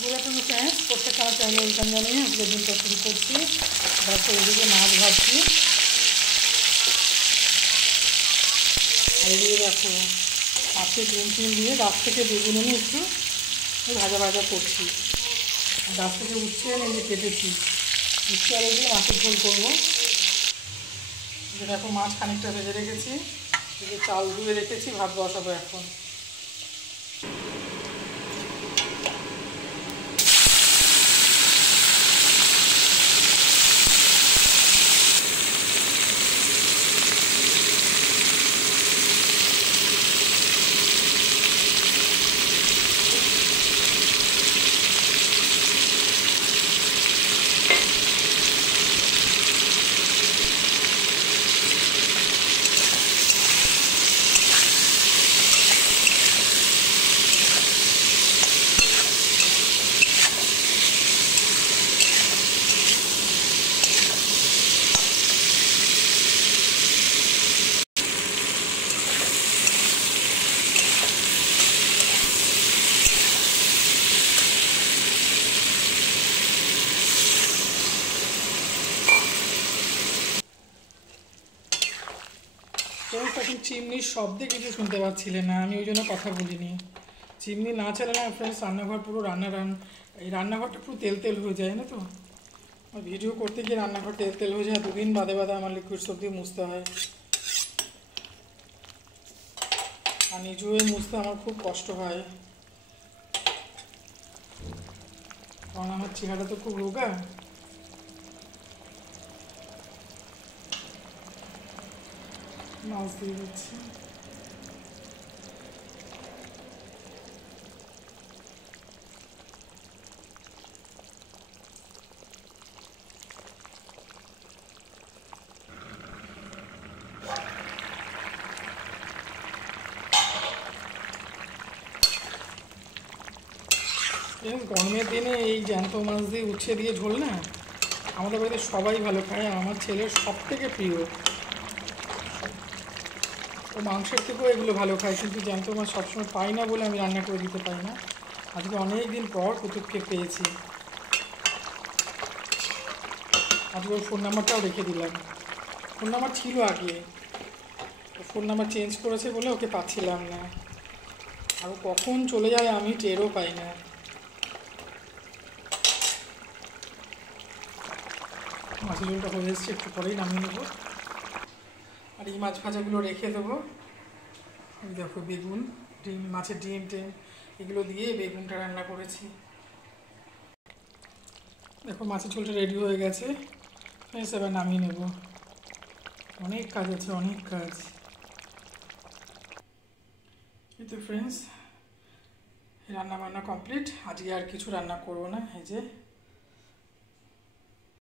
Good afternoon friends, প্রত্যেকটা আমার চ্যানেলে ওয়েলকাম জানিয়ে আজকের দিনটা শুরু করছি। দেখো এদিকে মাছ ভাজছি, আর এদিকে দেখো মাছের ডিম দিয়ে গাছ থেকে বেগুন এনে একটু ভাজা ভাজা করছি। গাছ থেকে উঠছে এনে যে কেটেছি উঠছে, আর এদিকে মাছের ঝোল করবো। যে দেখো মাছ খানিকটা ভেজে রেখেছি, এদিকে চাল ধুয়ে রেখেছি, ভাত বসাবো এখন। তখন চিমনির শব্দে কিছু শুনতে পাচ্ছিলেন না, আমি ওই জন্য কথা বলিনি। চিমনি না চালে না ফ্রেন্ডস, রান্নাঘর পুরো এই রান্নাঘরটা পুরো তেল তেল হয়ে যায় না। তো ভিডিও করতে গিয়ে রান্নাঘর তেল তেল হয়ে যায়, দুদিন বাদে বাদে আমার লিকুইড সোপ দিয়ে মুছতে হয়, আর নিজে হয়ে মুছতে আমার খুব কষ্ট হয়, কারণ আমার চেহারা তো খুব রোগা। মাছ দিয়ে দিচ্ছি। গরমের দিনে এই জ্যান্ত মাছ দিয়ে উচ্ছে দিয়ে ঝোল না, আমাদের বাড়িতে সবাই ভালো খায়, আমার ছেলের সব থেকে প্রিয়। ও মাংসের থেকেও এগুলো ভালো খায়, কিন্তু জ্যান্ত মাছ সবসময় পাই না বলে আমি রান্না করে দিতে পারি না। আজকে অনেক দিন পর কুতুবকে পেয়েছি, আজকে ওর ফোন নাম্বারটাও রেখে দিলাম। ফোন নাম্বার ছিল আগে, ফোন নাম্বার চেঞ্জ করেছে বলে ওকে পাচ্ছিলাম না, আর ও কখন চলে যায় আমি টেরও পাই না। মাছের ঝোলটা হয়ে এসছে, একটু পরেই নামিয়ে নেবো। আর এই মাছ ভাজাগুলো রেখে দেবো। দেখো বেগুন, ডিম, মাছের ডিম টিম এগুলো দিয়ে বেগুনটা রান্না করেছি। দেখো মাছের ঝোলটা রেডি হয়ে গেছে, এবার নামিয়ে নেব। অনেক কাজ আছে, অনেক কাজ। এই তো ফ্রেন্ডস, রান্না বান্না কমপ্লিট। আজকে আর কিছু রান্না করবো না। এই যে